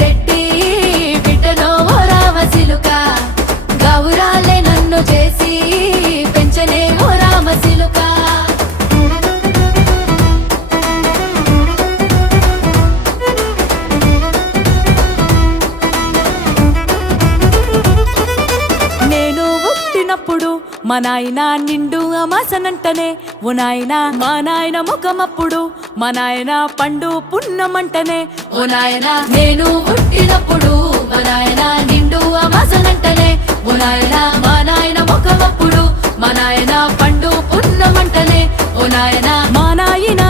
రెడ్డి బిడ్డనో ఓ రామసిలుక గౌరాలే నన్ను చేసి పెంచనే ఓ రామసిలుక నేను పుట్టినప్పుడు మా నాయన నిండు అమాసనంటనే ఓ నాయన మా నాయన ముఖమప్పుడు మా నాయన పండు పున్నమంటనే ఓ నాయన నేను పుట్టినప్పుడు మా నాయన నిండు అమాసనంటనే ఓ నాయన మా నాయన ముఖమప్పుడు మా నాయన పండు పున్నమంటనే ఓ నాయన మా నాయన